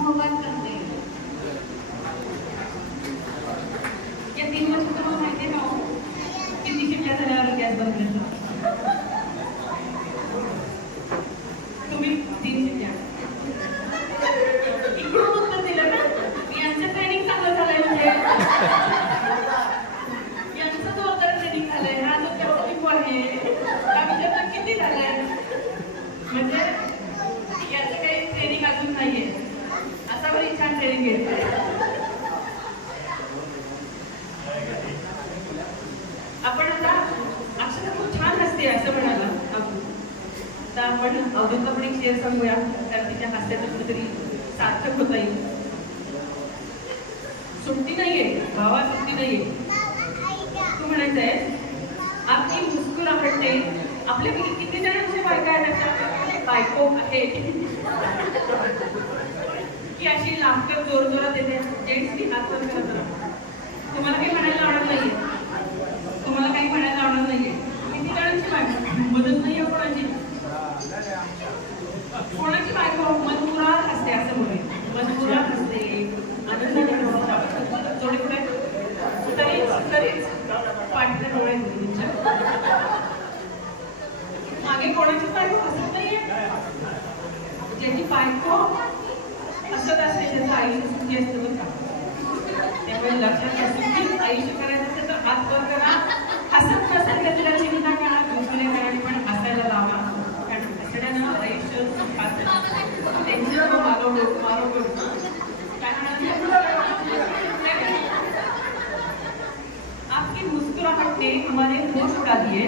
सुरुवात करते. या 3 वर्ष तुम्हाला माहिती आहे का हो? किती शिट्ट्या झाल्यावर गॅस बंद करतो? तुम्ही 3 शिट्ट्या. इकडून उत्तर दिलं ना? यांचं ट्रेनिंग चांगलं झालंय म्हणजे यांचं जोरदार ट्रेनिंग झालंय. हा जो केवढा टिपू आहे त्या विचारात किती झालंय म्हणजे याचं काही ट्रेनिंग अजून नाहीये. असा बरी छान ट्रेनिंग घेतलंय. आपण आता अक्षता खूप छान हसते असं म्हणाला आपण. तर आपण अवधूतला पण एक शेअर सांगूया तर तिच्या हास्यातून कुठेतरी सार्थक होता येईल. सुट्टी नाहीये भावा, सुट्टी नाहीये. तू म्हणायचंय आपली मुस्कुराहट ने आपल्या किती जणांची बायका आहेत अशा बायको आहे की अशी लाफटर जोर जोरात येते. जेंट्सनी हात वर करत राहा. तुम्हाला काही म्हणायला आवडत नाहीये. तुम्हाला काही म्हणायला आवडत नाहीये. किती जणांची बायको मदत नाहीये कोणाची. कोणाची बायको मनमुराद असते असं बोलेल. मनमुराद असते, आनंदाने थोडे पुढे तरीच पाठीला डोळे तुमच्या मागे कोणाची बायको हसत नाहीये. ज्याची बायको हसत असते त्याचं आयुष्य सुखी असतं बरं का. त्यामुळे लक्षात घ्या, सुखी आयुष्य करायचं असेल तर हात वर करा. हसत नसेल तर तिला चिंता करा. दुसऱ्या करायला पण हसायला लावा. कारण हसण्यानं आयुष्य सुखात टेन्शन मारवतो. काय म्हणाल? आपकी मुस्कुराहट ने हमारे होश उड़ा दिए.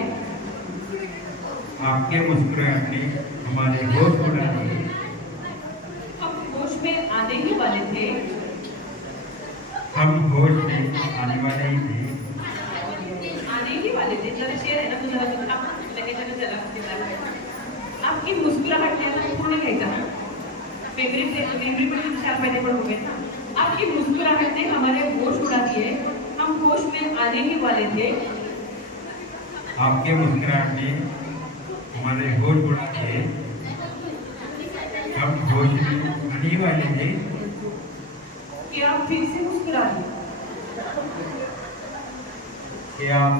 आपके मुस्कुराहट ने हमारे होश उड़ा दिए. हम होश में आने ही वाले थे. हम होश में आने वाले ही थे. आने ही वाले थे. जरा शेर है ना तुझा आपकी मुस्कुराहट ने आता पूर्ण घ्यायचा. मेमरी पण चार महिने पण हो गए. आपकी मुस्कुराहट ने हमारे होश उड़ा दिए. हम होश में आने ही वाले थे. आपके मुस्कुराहट ने हमारे होश उड़ा दिए. हम होश में आने ही वाले थे कि आप फिर से मुस्कुरा दिए. कि आप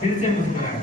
फिर से मुस्कुराए.